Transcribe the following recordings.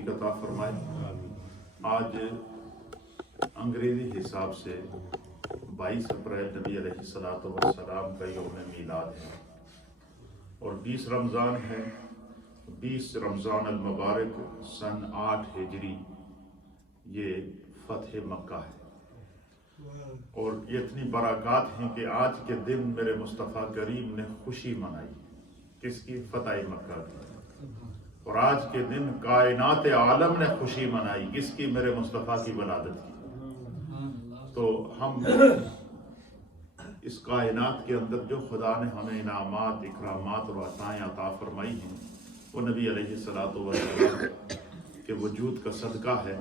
عطا فرمائے۔ آج انگریزی حساب سے 22 اپریل نبی علیہ السلام کا یوم میلاد ہے اور 20 رمضان ہے، 20 رمضان المبارک سن 8 ہجری، یہ فتح مکہ ہے اور یہ اتنی برکات ہیں کہ آج کے دن میرے مصطفیٰ کریم نے خوشی منائی۔ کس کی؟ فتح مکہ کی۔ اور آج کے دن کائنات عالم نے خوشی منائی۔ کس کی؟ میرے مصطفیٰ کی ولادت کی۔ تو ہم اس کائنات کے اندر جو خدا نے ہمیں انعامات، اکرامات اور عطائیں عطا فرمائی ہیں، وہ نبی علیہ السلام کے وجود کا صدقہ ہے۔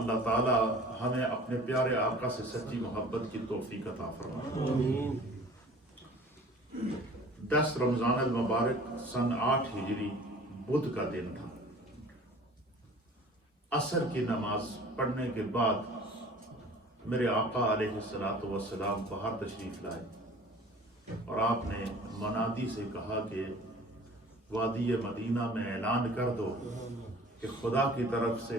اللہ تعالی ہمیں اپنے پیارے آقا سے سچی محبت کی توفیق عطا فرمائے۔ 10 رمضان المبارک سن 8 ہجری بدھ کا دن تھا۔ عصر کی نماز پڑھنے کے بعد میرے آقا علیہ السلام باہر تشریف لائے اور آپ نے منادی سے کہا کہ وادی مدینہ میں اعلان کر دو کہ خدا کی طرف سے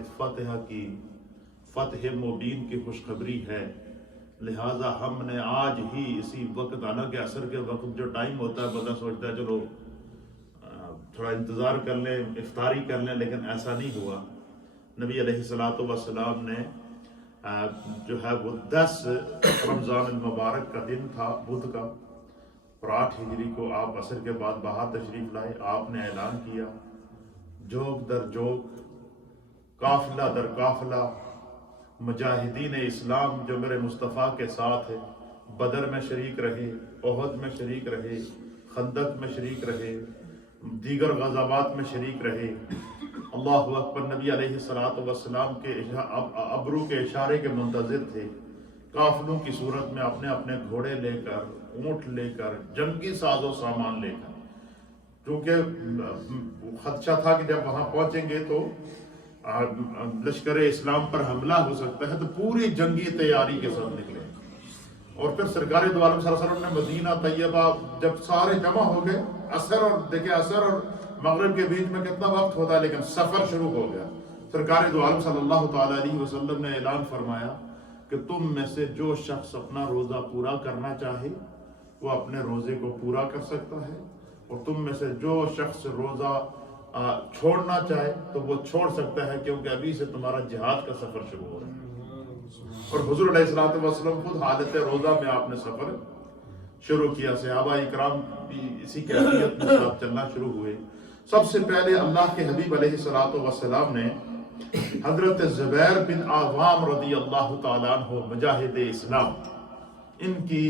فتح مبین کی خوشخبری ہے، لہٰذا ہم نے آج ہی اسی وقت، حالانکہ عصر کے وقت جو ٹائم ہوتا ہے بندہ سوچتا ہے چلو تھوڑا انتظار کر لیں، افطاری کر لیں، لیکن ایسا نہیں ہوا۔ نبی علیہ السلام نے جو ہے وہ 10 رمضان المبارک کا دن تھا بدھ کا، اور 8 ہجری کو آپ عصر کے بعد باہر تشریف لائے۔ آپ نے اعلان کیا، جوگ در جوگ، قافلہ در قافلہ، مجاہدین اسلام جو میرے مصطفیٰ کے ساتھ ہے، بدر میں شریک رہے، احد میں شریک رہے، خندق میں شریک رہے، دیگر غزوات میں شریک رہے۔ اللہ اکبر۔ نبی علیہ السلام کے ابرو کے اشارے کے منتظر تھے، قافلوں کی صورت میں اپنے اپنے گھوڑے لے کر، اونٹ لے کر، جنگی ساز و سامان لے کر، کیونکہ خدشہ تھا کہ جب وہاں پہنچیں گے تو لشکر اسلام پر حملہ ہو سکتا ہے، تو پوری جنگی تیاری کے ساتھ نکلے۔ اور پھر سرکار دو عالم صلی اللہ علیہ وسلم نے مدینہ طیبہ جب سارے جمع ہو گئے، عصر اور مغرب کے بیچ میں کتنا وقت ہوتا ہے، لیکن سفر شروع ہو گیا۔ سرکار دو عالم صلی اللہ تعالی علیہ وسلم نے اعلان فرمایا کہ تم میں سے جو شخص اپنا روزہ پورا کرنا چاہے وہ اپنے روزے کو پورا کر سکتا ہے، اور تم میں سے جو شخص روزہ چھوڑنا چاہے تو وہ چھوڑ سکتا ہے، کیونکہ ابھی سے تمہارا جہاد کا سفر شروع ہو رہا ہے۔ اور حضور علیہ السلام خود حالت روزہ میں آپ نے سفر شروع کیا۔ صحابہ اکرام بھی اسی کیفیت میں ساتھ چلنا شروع ہوئے۔ سب سے پہلے اللہ کے حبیب علیہ السلام نے حضرت زبیر بن عوام رضی اللہ تعالیٰ عنہ مجاہد اسلام، ان کی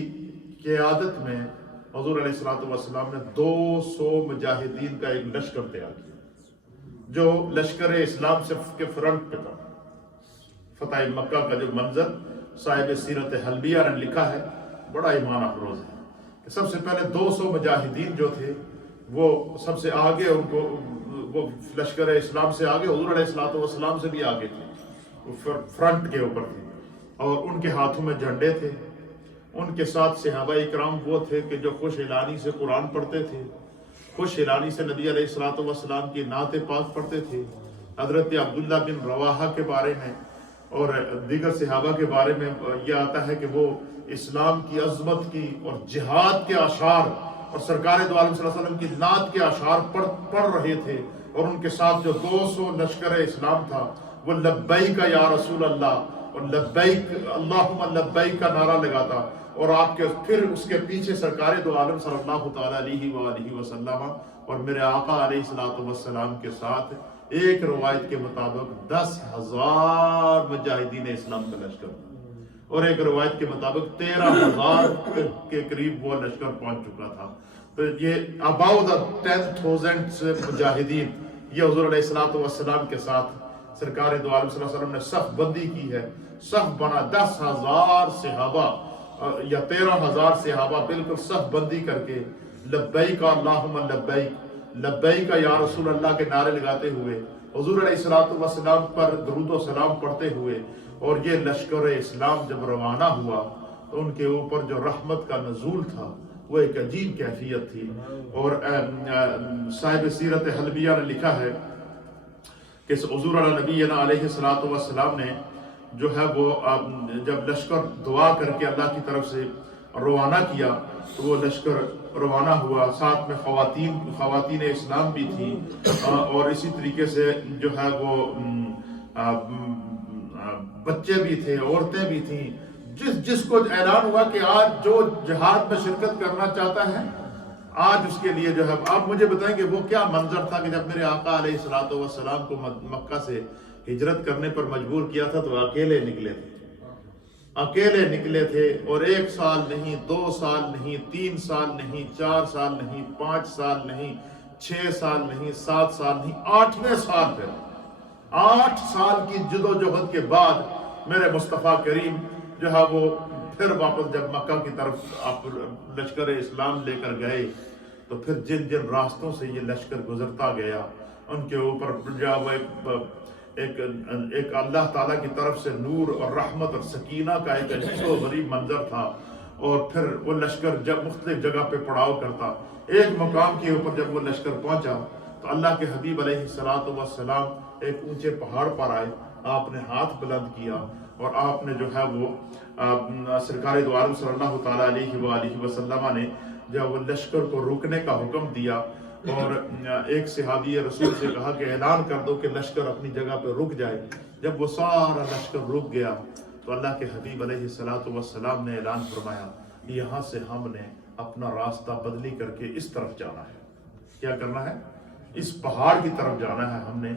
قیادت میں حضور علیہ السلام نے 200 مجاہدین کا ایک لشکر تیار کیا، جو لشکر اسلام سے کے فرنٹ پہ تھا۔ فتح مکہ کا جو منظر صاحب سیرت حلبیہ نے لکھا ہے، بڑا ایمان افروز ہے کہ سب سے پہلے 200 مجاہدین جو تھے وہ سب سے آگے، ان کو وہ لشکر اسلام سے آگے، حضور علیہ السلام سے بھی آگے تھے، وہ فرنٹ کے اوپر تھے، اور ان کے ہاتھوں میں جھنڈے تھے۔ ان کے ساتھ صحابہ اکرام وہ تھے کہ جو خوش اعلانی سے قرآن پڑھتے تھے، خوش اعلانی سے نبی علیہ السلام کی نعت پاک پڑھتے تھے۔ حضرت عبداللہ بن رواحہ کے بارے میں اور دیگر صحابہ کے بارے میں یہ آتا ہے کہ وہ اسلام کی عظمت کی اور جہاد کے اشعار اور سرکار دو عالم صلی اللہ علیہ وسلم کی نعت کے اشعار پڑھ رہے تھے، اور ان کے ساتھ جو 200 لشکر اسلام تھا وہ لبیک یا رسول اللہ اور لبیک اللہم لبیک کا نعرہ لگاتا، اور آپ کے پھر اس کے پیچھے سرکار دو عالم صلی اللہ تعالیٰ علیہ وآلہ وسلم اور میرے آقا علیہ السلام کے ساتھ ایک روایت کے مطابق 10,000 مجاہدین اسلام کا لشکر، اور ایک روایت کے مطابق 13,000 کے قریب وہ لشکر پہنچ چکا تھا۔ تو یہ about 10,000 مجاہدین یہ حضور علیہ السلام کے ساتھ سرکار دو عالم صلی اللہ علیہ وسلم نے صف بندی کی ہے، صف بنا 10,000 صحابہ یا 13,000 صحابہ بالکل صف بندی کر کے لبیک اللہم لبیک، لبیک یا رسول اللہ کے نعرے لگاتے ہوئے، حضور علیہ السلام پر درود و سلام پڑھتے ہوئے، اور یہ لشکر اسلام جب روانہ ہوا تو ان کے اوپر جو رحمت کا نزول تھا وہ ایک عجیب کیفیت تھی۔ اور صاحب سیرت حلبیہ نے لکھا ہے کہ حضور علیہ نبینا علیہ الصلوۃ والسلام نے جو ہے وہ جب لشکر دعا کر کے اللہ کی طرف سے روانہ کیا تو وہ لشکر روانہ ہوا، ساتھ میں خواتین اسلام بھی تھیں، اور اسی طریقے سے جو ہے وہ بچے بھی تھے، عورتیں بھی تھیں۔ جس کو اعلان ہوا کہ آج جو جہاد میں شرکت کرنا چاہتا ہے آج اس کے لیے جو ہے، آپ مجھے بتائیں کہ وہ کیا منظر تھا کہ جب میرے آقا علیہ الصلوۃ والسلام کو مکہ سے ہجرت کرنے پر مجبور کیا تھا تو اکیلے نکلے تھے، اکیلے نکلے تھے، اور 1 سال نہیں، 2 سال نہیں، 3 سال نہیں، 4 سال نہیں، 5 سال نہیں، 6 سال نہیں، 7 سال نہیں، 8ویں سال پھر 8 سال کی جدوجہد کے بعد میرے مصطفیٰ کریم جو ہے وہ پھر واپس جب مکہ کی طرف آپ لشکر اسلام لے کر گئے تو پھر جن جن راستوں سے یہ لشکر گزرتا گیا ان کے اوپر ایک اللہ تعالیٰ کی طرف سے نور اور رحمت اور سکینہ کا ایک عجیب و غریب منظر تھا، اور پھر وہ لشکر جب مختلف جگہ پہ پڑاؤ کرتا، ایک مقام کے اوپر جب وہ لشکر پہنچا تو اللہ کے حبیب علیہ الصلوۃ والسلام ایک اونچے پہاڑ پر آئے، آپ نے ہاتھ بلند کیا اور آپ نے جو ہے وہ سرکار دو عالم صلی اللہ تعالیٰ علیہ وآلہ وسلم نے جب وہ لشکر کو روکنے کا حکم دیا، اور ایک صحابی رسول سے کہا کہ اعلان کر دو کہ لشکر اپنی جگہ پہ رک جائے۔ جب وہ سارا لشکر رک گیا تو اللہ کے حبیب علیہ الصلوۃ والسلام نے اعلان فرمایا یہاں سے ہم نے اپنا راستہ بدلی کر کے اس طرف جانا ہے۔ کیا کرنا ہے؟ اس پہاڑ کی طرف جانا ہے ہم نے۔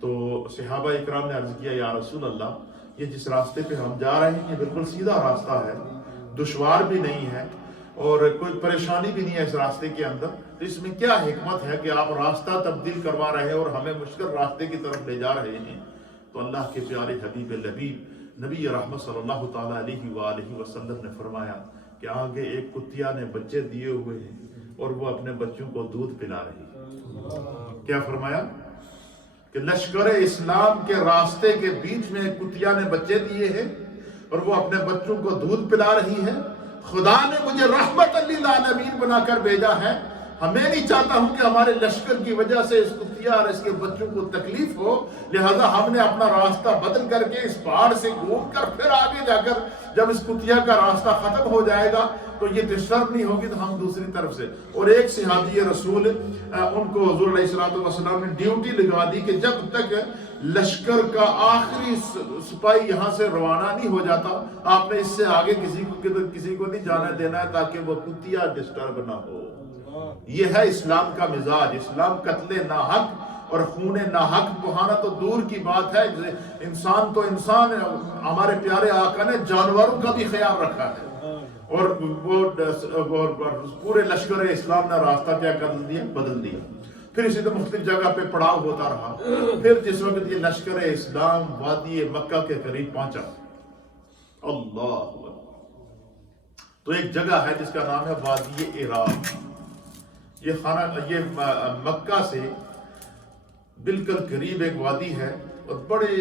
تو صحابہ اکرام نے عرض کیا یا رسول اللہ، یہ جس راستے پہ ہم جا رہے ہیں یہ بالکل سیدھا راستہ ہے، دشوار بھی نہیں ہے اور کوئی پریشانی بھی نہیں ہے اس راستے کے اندر، تو اس میں کیا حکمت ہے کہ آپ راستہ تبدیل کروا رہے ہیں اور ہمیں مشکل راستے کی طرف لے جا رہے ہیں؟ تو اللہ کے پیارے حبیب لبیب نبی رحمت صلی اللہ تعالیٰ علیہ وآلہ وسلم نے فرمایا کہ آگے ایک کتیا نے بچے دیے ہوئے ہیں اور وہ اپنے بچوں کو دودھ پلا رہی ہے۔ کیا فرمایا؟ کہ لشکر اسلام کے راستے کے بیچ میں ایک کتیا نے بچے دیے ہیں اور وہ اپنے بچوں کو دودھ پلا رہی ہے۔ خدا نے مجھے رحمت للعالمین بنا کر بھیجا ہے، میں نہیں چاہتا ہوں کہ ہمارے لشکر کی وجہ سے اس کتیا اور اس کے بچوں کو تکلیف ہو، لہذا ہم نے اپنا راستہ بدل کر کے اس پہاڑ سے گھوم کر پھر آگے جا کر جب اس کتیا کا راستہ ختم ہو جائے گا تو یہ ڈسٹرب نہیں ہوگی تو ہم دوسری طرف سے۔ اور ایک صحابی رسول ان کو حضور علیہ الصلوۃ والسلام نے ڈیوٹی لگا دی کہ جب تک لشکر کا آخری سپاہی یہاں سے روانہ نہیں ہو جاتا آپ نے اس سے آگے کسی کو نہیں جانے دینا ہے تاکہ وہ کتیا ڈسٹرب نہ ہو۔ یہ ہے اسلام کا مزاج۔ اسلام قتل ناحق اور خون ناحق بہانا تو دور کی بات ہے، انسان تو انسان، ہمارے پیارے آقا نے جانوروں کا بھی خیال رکھا ہے، اور وہ پورے لشکر اسلام نے راستہ کیا کر دیا؟ بدل دیا۔ پھر اسی طرح مختلف جگہ پہ پڑاؤ ہوتا رہا۔ پھر جس وقت یہ لشکر اسلام وادی مکہ کے قریب پہنچا، اللہ اکبر، تو ایک جگہ ہے جس کا نام ہے وادی عراق۔ یہ مکہ سے بالکل قریب ایک وادی ہے اور بڑے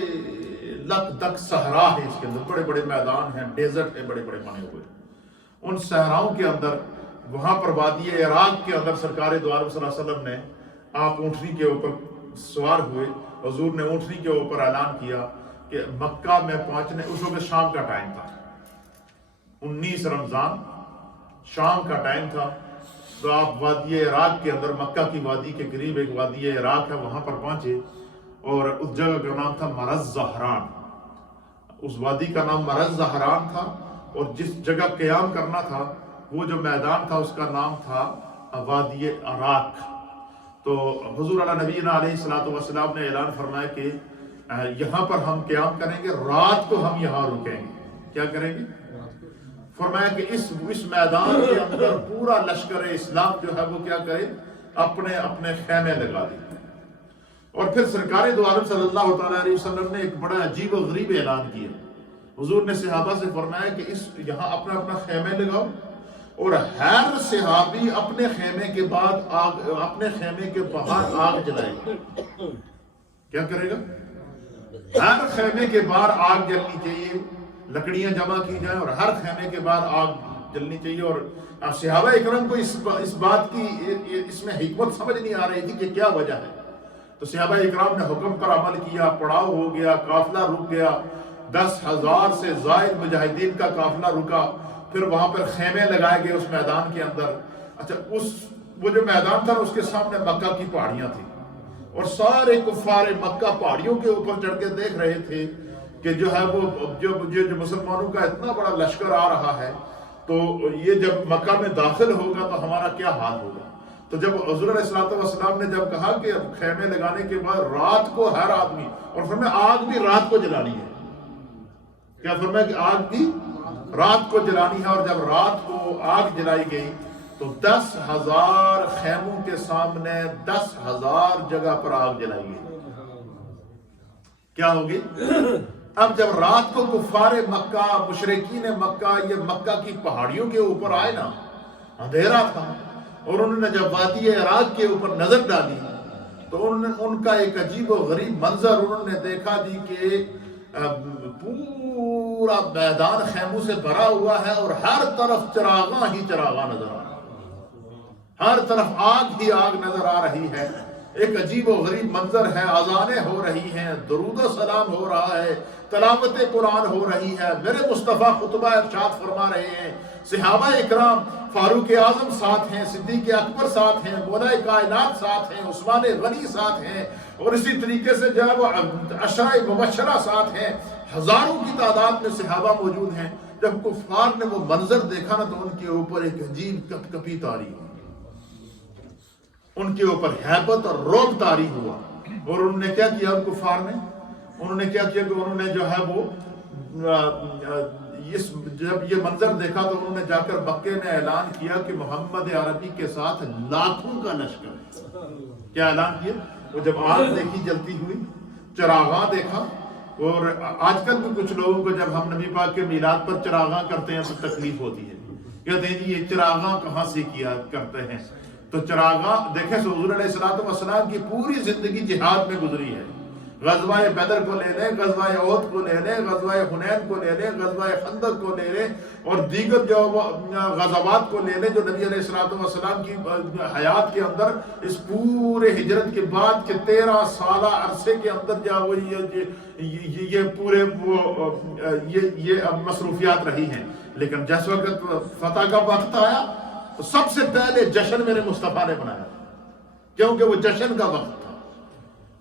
لک دک صحرا ہے، اس کے اندر بڑے بڑے میدان ہیں، ڈیزرٹ ہیں بڑے بڑے بنے ہوئے۔ ان صحراؤں کے اندر وہاں پر وادی عراق کے اندر سرکار دو عالم صلی اللہ علیہ وسلم نے آپ اونٹنی کے اوپر سوار ہوئے، حضور نے اونٹنی کے اوپر اعلان کیا کہ مکہ میں پہنچنے، اس وقت شام کا ٹائم تھا، 19 رمضان شام کا ٹائم تھا، تو آپ وادی عراق کے اندر مکہ کی وادی کے قریب ایک وادی عراق ہے وہاں پر پہنچے، اور اس جگہ کا نام تھا مرز زہران۔ اس وادی کا نام مرز زہران تھا، اور جس جگہ قیام کرنا تھا وہ جو میدان تھا اس کا نام تھا وادی عراق۔ تو حضور علیہ نبینا علیہ الصلوۃ والسلام نے اعلان فرمایا کہ یہاں پر ہم قیام کریں گے، رات کو ہم یہاں رکیں گے۔ کیا کریں گے؟ فرمایا کہ اس میدان کے اندر پورا لشکر اسلام جو ہے وہ کیا کرے؟ اپنے اپنے خیمے لگا دیں۔ اور پھر سرکار دو عالم صلی اللہ تعالیٰ علیہ وسلم نے ایک بڑا عجیب و غریب اعلان کیا۔ حضور نے صحابہ سے فرمایا کہ یہاں اپنا اپنا خیمے لگاؤ، اور ہر صحابی اپنے خیمے کے بعد اپنے خیمے کے باہر آگ جلائے گا۔ کیا کرے گا؟ ہر خیمے کے باہر آگ جلنی چاہیے، لکڑیاں جمع کی جائیں اور ہر خیمے کے بعد آگ جلنی چاہیے۔ اور صحابہ اکرام کو اس بات کی اس میں حکمت سمجھ نہیں آ رہی تھی کہ کیا وجہ ہے۔ تو صحابہ اکرام نے حکم پر عمل کیا، پڑاؤ ہو گیا، قافلہ رک گیا، 10,000 سے زائد مجاہدین کا قافلہ رکا، پھر وہاں پر خیمے لگائے گئے اس میدان کے اندر۔ اچھا وہ جو میدان تھا اس کے سامنے مکہ کی پہاڑیاں تھیں، اور سارے کفار مکہ پہاڑیوں کے اوپر چڑھ کے دیکھ رہے تھے کہ جو ہے وہ جو مسلمانوں کا اتنا بڑا لشکر آ رہا ہے، تو یہ جب مکہ میں داخل ہوگا تو ہمارا کیا حال ہوگا۔ تو جب حضور علیہ الصلوۃ والسلام نے جب کہا کہ خیمے لگانے کے بعد رات کو ہر آدمی، اور فرمایا آگ بھی رات کو جلانی ہے، کیا فرمایا کہ آگ بھی رات کو جلانی ہے، اور جب رات کو آگ جلائی گئی تو 10,000 خیموں کے سامنے 10,000 جگہ پر آگ جلائی گئی۔ کیا ہوگی؟ اب جب رات کو کفار مکہ، مشرکین مکہ، یہ مکہ کی پہاڑیوں کے اوپر آئے نا، اندھیرا تھا، اور انہوں نے جب وادی عراق کے اوپر نظر ڈالی تو ان کا ایک عجیب و غریب منظر انہوں نے دیکھا جی کہ پورا میدان خیموں سے بھرا ہوا ہے، اور ہر طرف چراغاں ہی چراغاں نظر آ رہا ہے، ہر طرف آگ ہی آگ نظر آ رہی ہے۔ ایک عجیب و غریب منظر ہے، اذانیں ہو رہی ہیں، درود و سلام ہو رہا ہے، تلاوت قرآن ہو رہی ہے، میرے مصطفیٰ خطبہ ارشاد فرما رہے ہیں، صحابہ اکرام فاروق اعظم ساتھ ہیں، صدیق اکبر ساتھ ہیں، مولا کائنات ساتھ ہیں، عثمان غنی ساتھ ہیں، اور اسی طریقے سے جو ہے وہ عشرہ مبشرہ ساتھ ہیں، ہزاروں کی تعداد میں صحابہ موجود ہیں۔ جب کفار نے وہ منظر دیکھا نا تو ان کے اوپر ایک عجیب کپ کپی طاری، ان کے اوپر ہیبت اور رعب طاری ہوا، اور انہوں نے کیا کیا، ان کفار نے انہوں نے کیا کیا کہ انہوں نے جو ہے وہ جب یہ منظر دیکھا تو انہوں نے جا کر مکے میں اعلان کیا کہ محمد عربی کے ساتھ لاکھوں کا لشکر ہے۔ کیا اعلان کیا؟ وہ جب آگ دیکھی جلتی ہوئی، چراغاں دیکھا، اور آج کل بھی کچھ لوگوں کو جب ہم نبی پاک کے میلاد پر چراغاں کرتے ہیں تو تکلیف ہوتی ہے، کہتے ہیں جی یہ چراغاں کہاں سے کیا کرتے ہیں؟ تو چراغاں دیکھیں، حضور علیہ الصلوۃ والسلام کی پوری زندگی جہاد میں گزری ہے۔ غزوہ بدر کو لے لیں، غزوہ احد کو لے لیں، غزوہ حنین کو لے لیں، غزوہ خندق کو لے لیں، اور دیگر جو غزوات کو لے لیں جو نبی علیہ الصلوۃ والسلام کی حیات کے اندر اس پورے ہجرت کے بعد کے 13 سالہ عرصے کے اندر جو وہ یہ پورے یہ مصروفیات رہی ہیں۔ لیکن جس وقت فتح کا وقت آیا تو سب سے پہلے جشن میرے مصطفیٰ نے بنایا، کیونکہ وہ جشن کا وقت تھا۔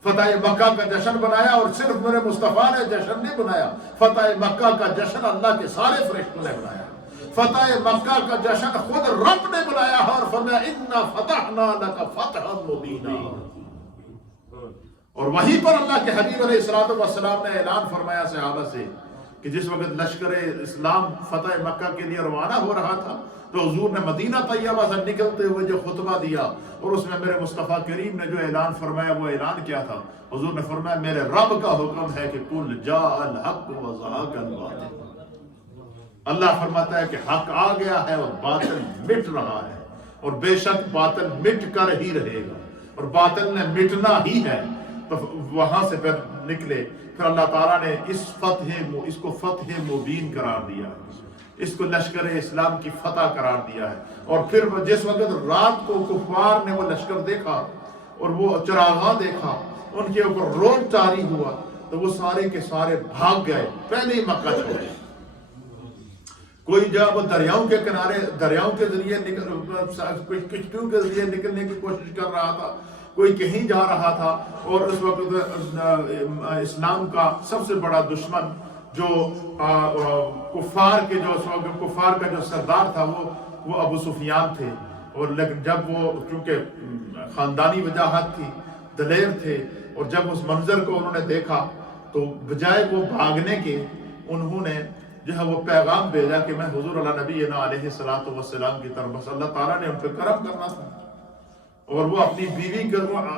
فتح مکہ کا جشن بنایا، اور صرف میرے مصطفیٰ نے جشن نہیں بنایا، فتح مکہ کا جشن اللہ کے سارے فرشتوں نے بنایا۔ فتح مکہ کا جشن خود رب نے بنایا، اور فرمایا اِنَّا فَتَحْنَا لَكَ فَتْحًا مُبِينًا۔ اور وہیں پر اللہ کے حبیب علیہ الصلوۃ والسلام نے اعلان فرمایا صحابہ سے کہ جس وقت لشکر اسلام فتح مکہ کے لیے روانہ ہو رہا تھا تو حضور نے مدینہ طیبہ سے نکلتے ہوئے جو خطبہ دیا، اور اس میں میرے مصطفیٰ کریم نے جو اعلان فرمایا وہ اعلان کیا تھا؟ حضور نے فرمایا میرے رب کا حکم ہے کہ قُلْ جَاءَ الْحَقُّ وَزَهَقَ الْبَاطِلُ۔ اللہ فرماتا ہے کہ حق آ گیا ہے اور باطل مٹ رہا ہے، اور بے شک باطل مٹ کر ہی رہے گا، اور باطل نے مٹنا ہی ہے۔ تو وہاں سے پھر نکلے، پھر اللہ تعالیٰ نے اس کو فتح مبین قرار دیا ہے، اس کو لشکر اسلام کی فتح قرار دیا ہے۔ اور پھر جس وقت رات کو کفار نے وہ لشکر دیکھا اور وہ چراغاں دیکھا، ان کے اوپر رعب طاری ہوا، تو وہ سارے کے سارے بھاگ گئے، پہلے ہی مکہ چھوڑے۔ کوئی جب وہ دریاؤں کے کنارے، دریاؤں کے ذریعے کشتیوں کے ذریعے نکلنے کی کوشش کر رہا تھا، کوئی کہیں جا رہا تھا، اور اس وقت اسلام کا سب سے بڑا دشمن جو کفار کا جو سردار تھا وہ ابو سفیان تھے، اور لیکن جب وہ چونکہ خاندانی وجاہت تھی، دلیر تھے، اور جب اس منظر کو انہوں نے دیکھا تو بجائے وہ بھاگنے کے انہوں نے جو ہے وہ پیغام بھیجا کہ میں حضور علیہ نبینا علیہ الصلوۃ والسلام کی طرف، بس اللہ تعالیٰ نے ان پہ کرم کرنا تھا۔ اور وہ اپنی بیوی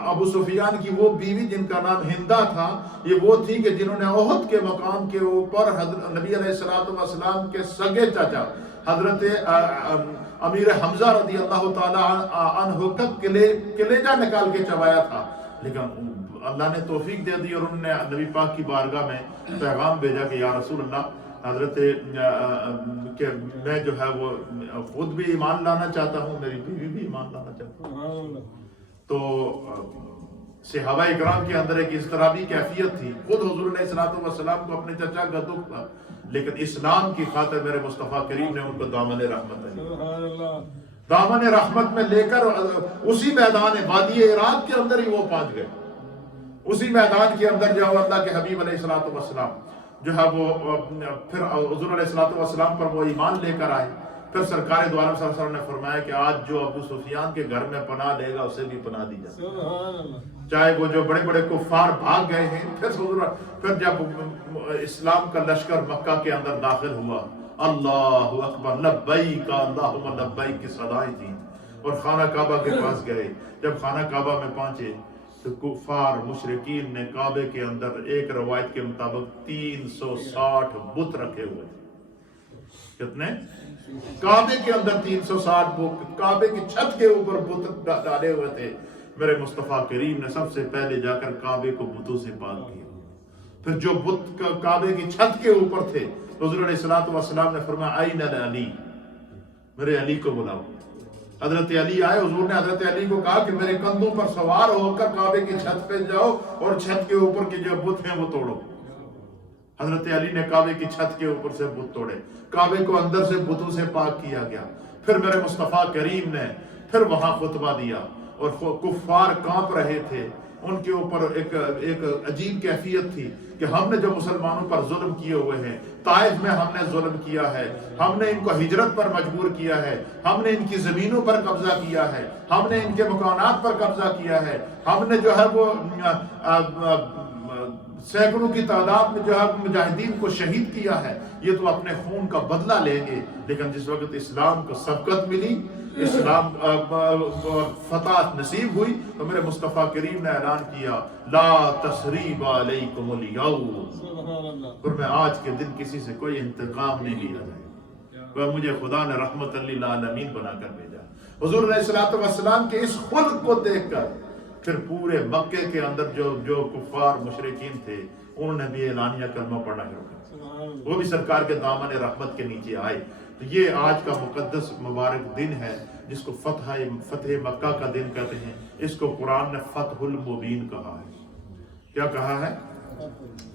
ابو سفیان کی وہ بیوی جن کا نام ہندا تھا، یہ وہ تھی کہ جنہوں نے احد کے مقام کے اوپر نبی علیہ الصلوۃ والسلام کے سگے چاچا حضرت امیر حمزہ رضی اللہ تعالیٰ عنہ کا کلیجہ نکال کے چبایا تھا، لیکن اللہ نے توفیق دے دی اور انہوں نے نبی پاک کی بارگاہ میں پیغام بھیجا کہ یا رسول اللہ، حضرت کہ میں جو ہے وہ خود بھی ایمان لانا چاہتا ہوں، میری بیوی بھی ایمان لانا چاہتا ہوں۔ تو صحابہ اکرام کے اندر ایک اضطرابی کیفیت تھی. خود حضور علیہ الصلوۃ والسلام کو اپنے چچا کا دکھ تھا، لیکن اسلام کی خاطر میرے مصطفیٰ کریم نے ان کو دامن رحمت دی. دامن رحمت میں لے کر اسی میدان وادی عراق کے اندر ہی وہ پہنچ گئے. اسی میدان کے اندر جو اللہ کے حبیب علیہ الصلوۃ والسلام جو ہے وہ پھر حضور علیہ الصلوۃ والسلام پر وہ ایمان لے کر آئے. پھر سرکار دو عالم صلی اللہ علیہ وسلم نے فرمایا کہ آج جو ابو سفیان کے گھر میں پناہ لے گا اسے بھی پناہ دی جائے. چاہے وہ جو بڑے بڑے کفار بھاگ گئے ہیں. پھر جب اسلام کا لشکر مکہ کے اندر داخل ہوا، اللہ اکبر لبیک اللہم لبیک کی صدائیں تھیں، اور خانہ کعبہ کے پاس گئے. جب خانہ کعبہ میں پہنچے تو کفار مشرکین نے کعبے کے اندر ایک روایت کے مطابق 360 بت رکھے ہوئے تھے. کتنے؟ کعبے کے اندر 360 بت، کعبے کی چھت کے اوپر بت ڈالے ہوئے تھے. میرے مصطفیٰ کریم نے سب سے پہلے جا کر کعبے کو بتوں سے پاک کیا. پھر جو بت کعبے کی چھت کے اوپر تھے، حضور علیہ الصلوۃ والسلام نے فرمایا این علی، میرے علی کو بلاؤ. حضرت علی آئے. حضور نے حضرت علی کو کہا کہ میرے کندھوں پر سوار ہو کر کعبے کی چھت پہ جاؤ اور چھت کے اوپر کے جو بت ہیں وہ توڑو. حضرت علی نے کعبے کی چھت کے اوپر سے بت توڑے. کعبے کو اندر سے بتوں سے پاک کیا گیا. پھر میرے مصطفیٰ کریم نے پھر وہاں خطبہ دیا، اور کفار کانپ رہے تھے. ان کے اوپر ایک عجیب کیفیت تھی کہ ہم نے جو مسلمانوں پر ظلم کیے ہوئے ہیں، طائف میں ہم نے ظلم کیا ہے، ہم نے ان کو ہجرت پر مجبور کیا ہے، ہم نے ان کی زمینوں پر قبضہ کیا ہے، ہم نے ان کے مکانات پر قبضہ کیا ہے، ہم نے جو ہے وہ سینکڑوں کی تعداد میں جو ہے مجاہدین کو شہید کیا ہے. یہ تو اپنے خون کا بدلہ لیں گے. لیکن جس وقت اسلام کو سبقت ملی، اسلام فتح نصیب ہوئی، تو میرے مصطفیٰ کریم نے اعلان کیا لا تثریب علیکم اليوم، اور میں آج کے دن کسی سے کوئی انتقام نہیں لیا جائے. مجھے خدا نے رحمت للعالمین بنا کر بھیجا. حضور علیہ الصلوۃ والسلام کے اس خلق کو دیکھ کر پھر پورے مکے کے اندر جو کفار مشرکین تھے، انہوں نے بھی اعلانیہ کلمہ پڑھنا شروع کیا. وہ بھی سرکار کے دامن رحمت کے نیچے آئے. تو یہ آج کا مقدس مبارک دن ہے جس کو فتح مکہ کا دن کہتے ہیں. اس کو قرآن نے فتح المبین کہا ہے. کیا کہا ہے؟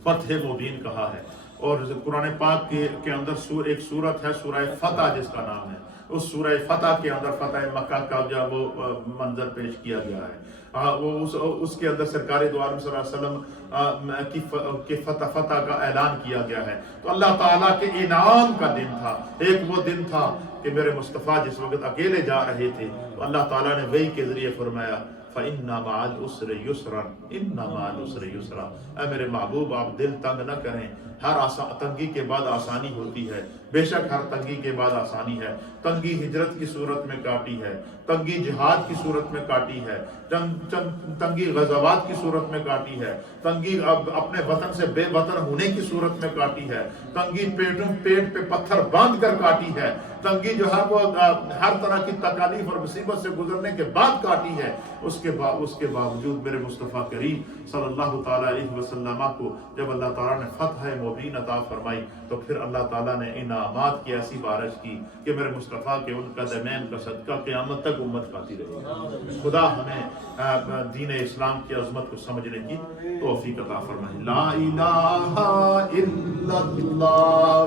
فتح مبین کہا ہے. اور قرآن پاک کے اندر ایک سورت ہے سورہ فتح جس کا نام ہے. اس سورہ فتح کے اندر فتح مکہ کا جو وہ منظر پیش کیا گیا ہے. اس کے اندر سرکار دو عالم صلی اللہ علیہ وسلم کی فتح کا اعلان کیا گیا ہے. تو اللہ تعالیٰ کے انعام کا دن تھا. ایک وہ دن تھا کہ میرے مصطفیٰ جس وقت اکیلے جا رہے تھے تو اللہ تعالیٰ نے وحی کے ذریعے فرمایا فَإِنَّ مَعَ الْعُسْرِ يُسْرًا إِنَّ مَعَ الْعُسْرِ يُسْرًا. اے میرے محبوب، آپ دل تنگ نہ کریں. ہر تنگی کے بعد آسانی ہوتی ہے. بے شک ہر تنگی کے بعد آسانی ہے. تنگی ہجرت کی صورت میں کاٹی ہے، تنگی جہاد کی صورت میں کاٹی ہے، تنگی غزوات کی صورت میں کاٹی ہے، تنگی اپنے وطن سے بے وطن ہونے کی صورت میں کاٹی ہے، تنگی پیٹ پہ پتھر باندھ کر کاٹی ہے، تنگی جو ہے وہ ہر طرح کی تکالیف اور مصیبت سے گزرنے کے بعد کاٹی ہے. اس کے باوجود میرے مصطفیٰ کریم صلی اللہ تعالیٰ علیہ وسلم کو جب اللہ تعالیٰ نے فتح مبین عطا فرمائی تو پھر اللہ تعالیٰ نے انعامات کی ایسی بارش کی کہ میرے مصطفیٰ کے ان قدمین کا صدقہ قیامت تک امت کھاتی رہی. خدا ہمیں دین اسلام کی عظمت کو سمجھنے کی توفیق عطا فرمائے. لا الہ الا اللہ